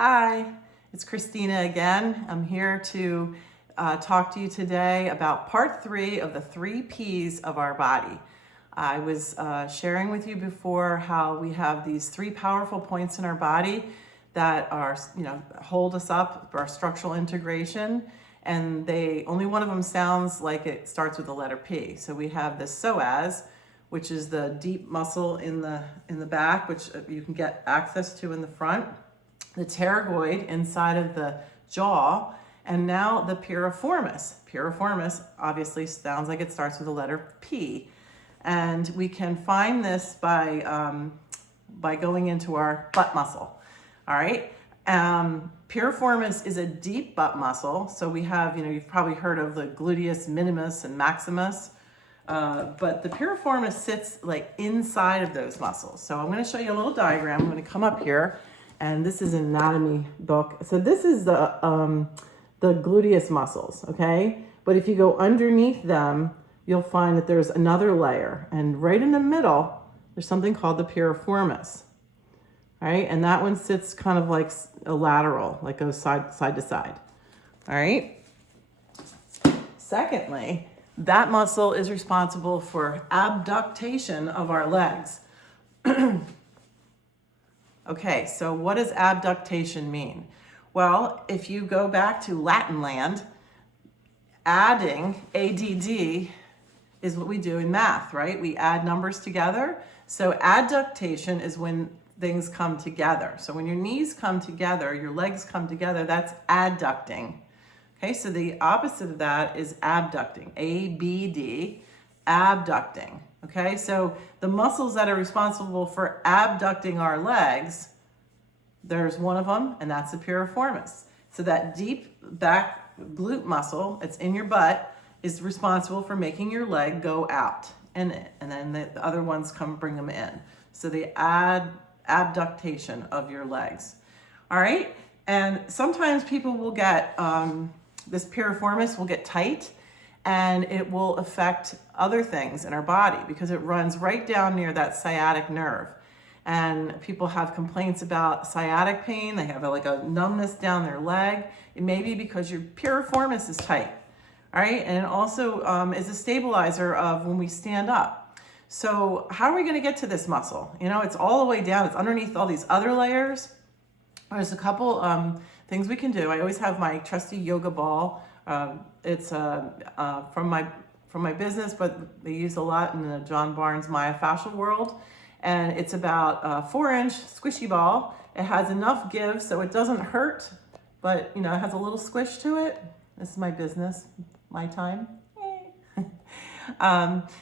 Hi, it's Christina again. I'm here to talk to you today about part 3 of the 3 P's of our body. I was sharing with you before how we have these 3 powerful points in our body that are, hold us up, our structural integration, and only one of them sounds like it starts with the letter P. So we have the psoas, which is the deep muscle in the back, which you can get access to in the front, the pterygoid inside of the jaw, and now the piriformis. Piriformis obviously sounds like it starts with the letter P. And we can find this by going into our butt muscle. All right. Piriformis is a deep butt muscle. So we have, you've probably heard of the gluteus minimus and maximus. But the piriformis sits like inside of those muscles. So I'm going to show you a little diagram. I'm going to come up here, and this is an anatomy book. So this is the gluteus muscles, okay? But if you go underneath them, you'll find that there's another layer, and right in the middle, there's something called the piriformis, all right? And that one sits kind of like a lateral, like goes side to side, all right? Secondly, that muscle is responsible for abduction of our legs. Okay, so what does abduction mean? Well, if you go back to Latin land, adding, ADD, is what we do in math, right? We add numbers together. So adduction is when things come together. So when your knees come together, your legs come together, that's adducting. Okay, so the opposite of that is abducting, ABD, abducting. Okay, so the muscles that are responsible for abducting our legs, there's one of them, and that's the piriformis. So that deep back glute muscle, it's in your butt, is responsible for making your leg go out, and then the other ones come bring them in. So the abduction of your legs. All right, and sometimes people will get, this piriformis will get tight, and it will affect other things in our body because it runs right down near that sciatic nerve. And people have complaints about sciatic pain. They have like a numbness down their leg. It may be because your piriformis is tight, all right? And it also is a stabilizer of when we stand up. So how are we gonna get to this muscle? It's all the way down. It's underneath all these other layers. There's a couple things we can do. I always have my trusty yoga ball. It's from my business, but they use a lot in the John Barnes myofascial world. And it's about a 4-inch squishy ball. It has enough give so it doesn't hurt, but it has a little squish to it. This is my business, my time.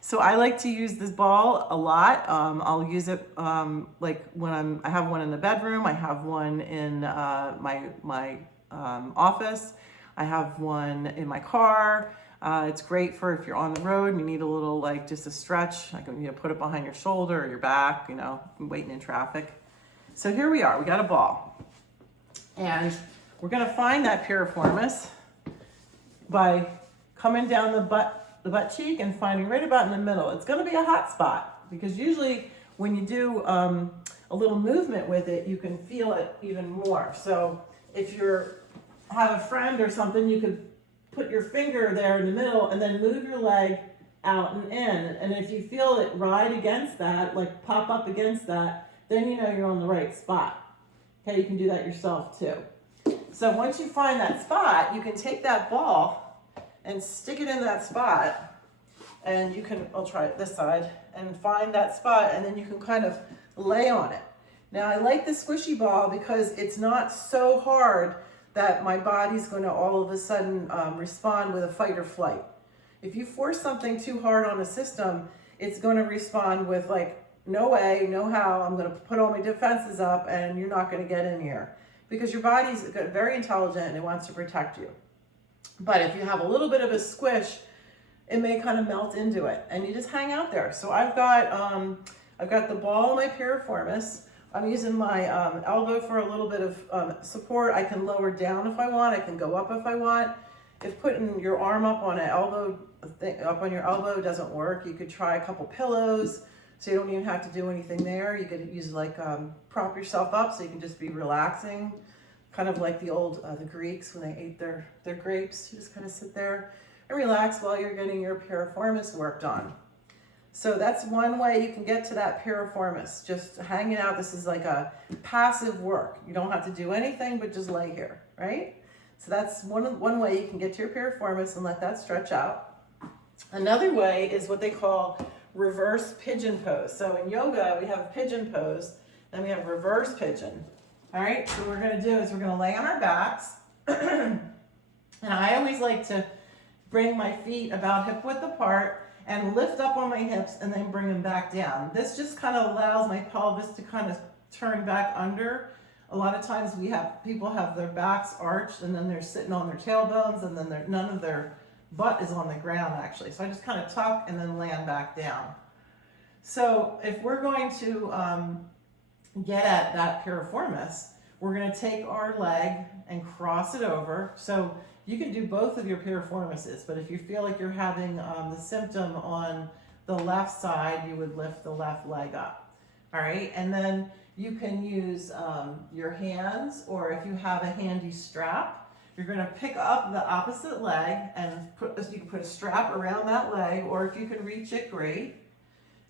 So I like to use this ball a lot. I'll use it like when I have one in the bedroom. I have one in my office. I have one in my car. It's great for if you're on the road and you need a little, just a stretch. Like, put it behind your shoulder or your back, waiting in traffic. So here we are, we got a ball. And we're gonna find that piriformis by coming down the butt cheek and finding right about in the middle. It's gonna be a hot spot because usually when you do a little movement with it, you can feel it even more. So if you have a friend or something, you could put your finger there in the middle and then move your leg out and in. And if you feel it ride against that, like pop up against that, then you're on the right spot. Okay, you can do that yourself too. So once you find that spot, you can take that ball and stick it in that spot. And I'll try it this side, and find that spot, and then you can kind of lay on it. Now I like the squishy ball because it's not so hard that my body's going to all of a sudden respond with a fight or flight. If you force something too hard on a system, it's going to respond with like, no way, no how, I'm going to put all my defenses up and you're not going to get in here. Because your body's very intelligent and it wants to protect you. But if you have a little bit of a squish, it may kind of melt into it and you just hang out there. So I've got the ball in my piriformis. I'm using my elbow for a little bit of support. I can lower down if I want. I can go up if I want. If putting your arm up on your elbow doesn't work, you could try a couple pillows. So you don't even have to do anything there. You could use prop yourself up so you can just be relaxing kind of like the old, the Greeks when they ate their grapes. You just kind of sit there and relax while you're getting your piriformis worked on. So that's one way you can get to that piriformis, just hanging out. This is like a passive work. You don't have to do anything but just lay here, right? So that's one way you can get to your piriformis and let that stretch out. Another way is what they call reverse pigeon pose. So in yoga, we have pigeon pose, then we have reverse pigeon. All right, so what we're gonna do is we're gonna lay on our backs. And I always like to bring my feet about hip width apart and lift up on my hips and then bring them back down. This just kind of allows my pelvis to kind of turn back under. A lot of times people have their backs arched and then they're sitting on their tailbones and then none of their butt is on the ground actually. So I just kind of tuck and then land back down. So if we're going to get at that piriformis, we're going to take our leg and cross it over. So you can do both of your piriformises, but if you feel like you're having the symptom on the left side, you would lift the left leg up. All right, and then you can use your hands, or if you have a handy strap, you're going to pick up the opposite leg and you can put a strap around that leg, or if you can reach it, great.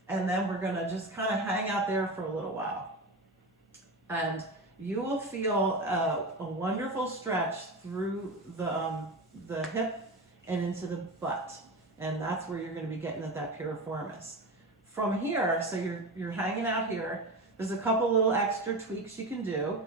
And then we're going to just kind of hang out there for a little while. And you will feel a wonderful stretch through the hip and into the butt. And that's where you're going to be getting at that piriformis. From here, so you're hanging out here, there's a couple little extra tweaks you can do.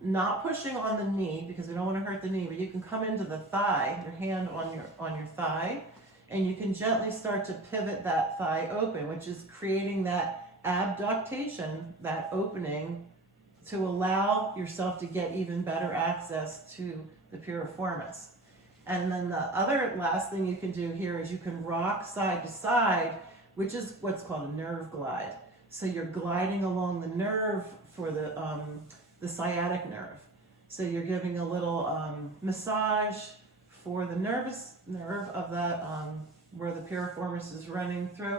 Not pushing on the knee, because we don't want to hurt the knee, but you can come into the thigh, your hand on your thigh, and you can gently start to pivot that thigh open, which is creating that abduction, that opening, to allow yourself to get even better access to the piriformis. And then the other last thing you can do here is you can rock side to side, which is what's called a nerve glide. So you're gliding along the nerve for the sciatic nerve. So you're giving a little massage for the nerve of that, where the piriformis is running through,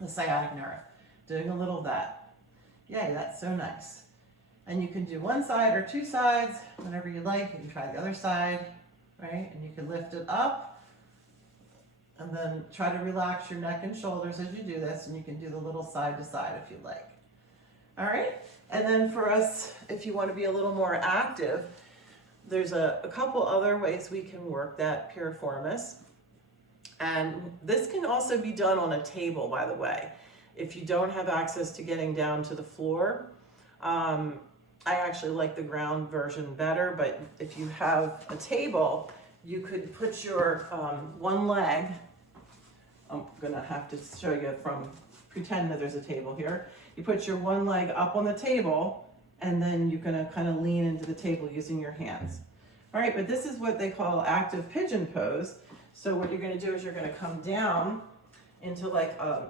the sciatic nerve. Doing a little of that. Yay, that's so nice. And you can do one side or two sides, whenever you like. You can try the other side, right? And you can lift it up, and then try to relax your neck and shoulders as you do this, and you can do the little side to side if you like. All right? And then for us, if you want to be a little more active, there's a couple other ways we can work that piriformis. And this can also be done on a table, by the way. If you don't have access to getting down to the floor, I actually like the ground version better, but if you have a table, you could put your one leg, I'm gonna have to show you pretend that there's a table here. You put your one leg up on the table, and then you're gonna kind of lean into the table using your hands. All right, but this is what they call active pigeon pose. So what you're gonna do is you're gonna come down into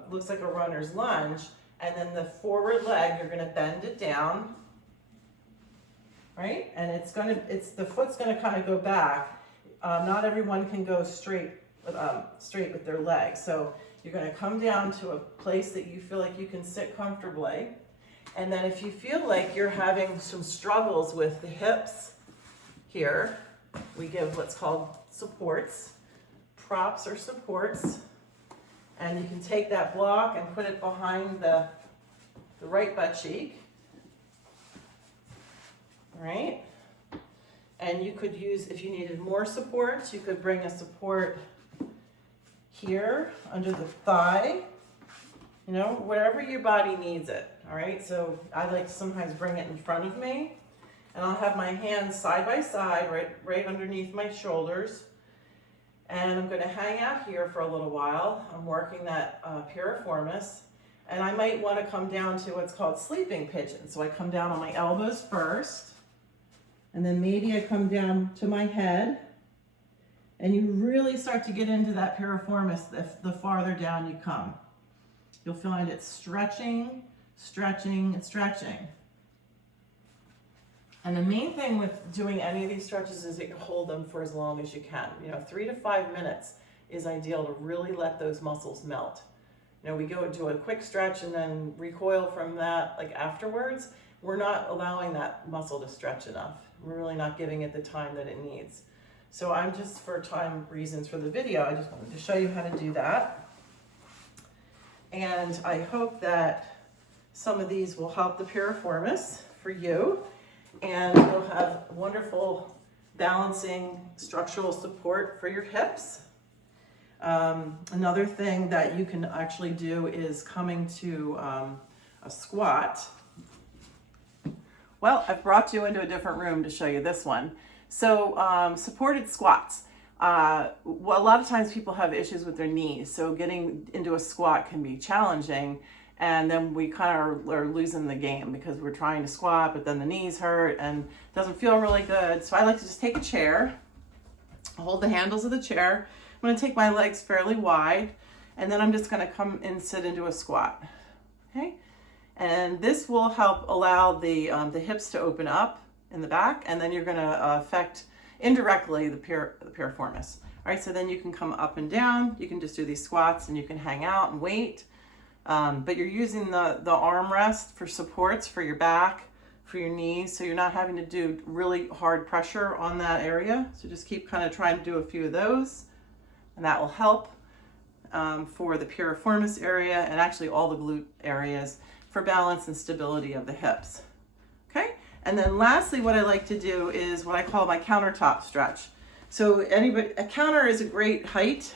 looks like a runner's lunge, and then the forward leg, you're gonna bend it down, right? And the foot's gonna kind of go back. Not everyone can go straight with their legs. So you're gonna come down to a place that you feel like you can sit comfortably. And then if you feel like you're having some struggles with the hips here, we give what's called supports, props or supports. And you can take that block and put it behind the right butt cheek. All right? And you could use, if you needed more supports, you could bring a support here under the thigh, wherever your body needs it. All right? So I like to sometimes bring it in front of me, and I'll have my hands side by side, right underneath my shoulders. And I'm going to hang out here for a little while. I'm working that piriformis. And I might want to come down to what's called sleeping pigeon. So I come down on my elbows first. And then maybe I come down to my head. And you really start to get into that piriformis the farther down you come. You'll find it stretching, stretching, and stretching. And the main thing with doing any of these stretches is that you hold them for as long as you can. 3 to 5 minutes is ideal to really let those muscles melt. We go do a quick stretch and then recoil from that afterwards. we're not allowing that muscle to stretch enough. We're really not giving it the time that it needs. So I'm just, for time reasons for the video, I just wanted to show you how to do that. And I hope that some of these will help the piriformis for you, and you'll have wonderful balancing structural support for your hips. Another thing that you can actually do is coming to a squat. Well, I've brought you into a different room to show you this one. So supported squats. Well, a lot of times people have issues with their knees, so getting into a squat can be challenging, and then we kind of are losing the game because we're trying to squat, but then the knees hurt and it doesn't feel really good. So I like to just take a chair, hold the handles of the chair. I'm going to take my legs fairly wide, and then I'm just going to come and sit into a squat. Okay, and this will help allow the hips to open up in the back, and then you're going to affect indirectly the piriformis. All right, so then you can come up and down. You can just do these squats, and you can hang out and wait. But you're using the arm rest for supports for your back, for your knees, so you're not having to do really hard pressure on that area. So just keep kind of trying to do a few of those, and that will help for the piriformis area and actually all the glute areas for balance and stability of the hips. Okay, and then lastly, what I like to do is what I call my countertop stretch. So a counter is a great height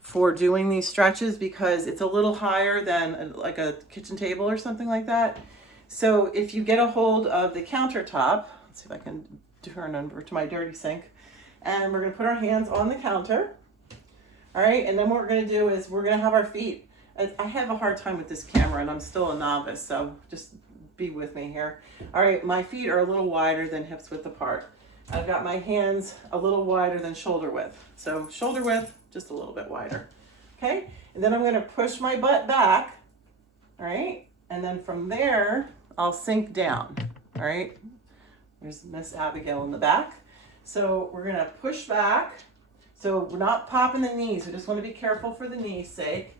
for doing these stretches because it's a little higher than like a kitchen table or something like that. So if you get a hold of the countertop, let's see if I can turn over to my dirty sink, and we're going to put our hands on the counter. All right, and then what we're going to do is we're going to have our feet. I have a hard time with this camera, and I'm still a novice, so just be with me here. All right, my feet are a little wider than hips width apart. I've got my hands a little wider than shoulder width. So shoulder width, just a little bit wider. Okay, and then I'm going to push my butt back. All right, and then from there, I'll sink down. All right, there's Miss Abigail in the back. So we're going to push back. So we're not popping the knees. We just want to be careful for the knee's sake.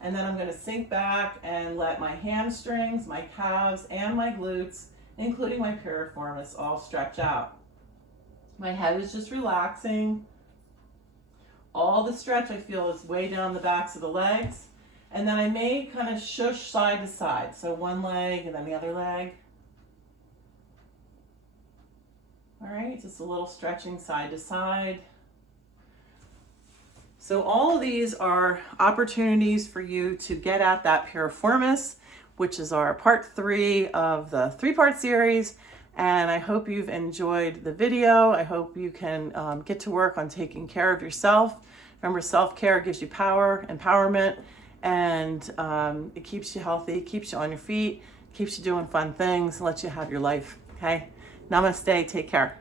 And then I'm going to sink back and let my hamstrings, my calves, and my glutes, including my piriformis, all stretch out. My head is just relaxing. All the stretch I feel is way down the backs of the legs. And then I may kind of shush side to side. So one leg and then the other leg. All right, just a little stretching side to side. So all of these are opportunities for you to get at that piriformis, which is our part 3 of the 3-part series. And I hope you've enjoyed the video. I hope you can get to work on taking care of yourself. Remember, self-care gives you power, empowerment, and it keeps you healthy, keeps you on your feet, keeps you doing fun things, and lets you have your life, okay? Namaste, take care.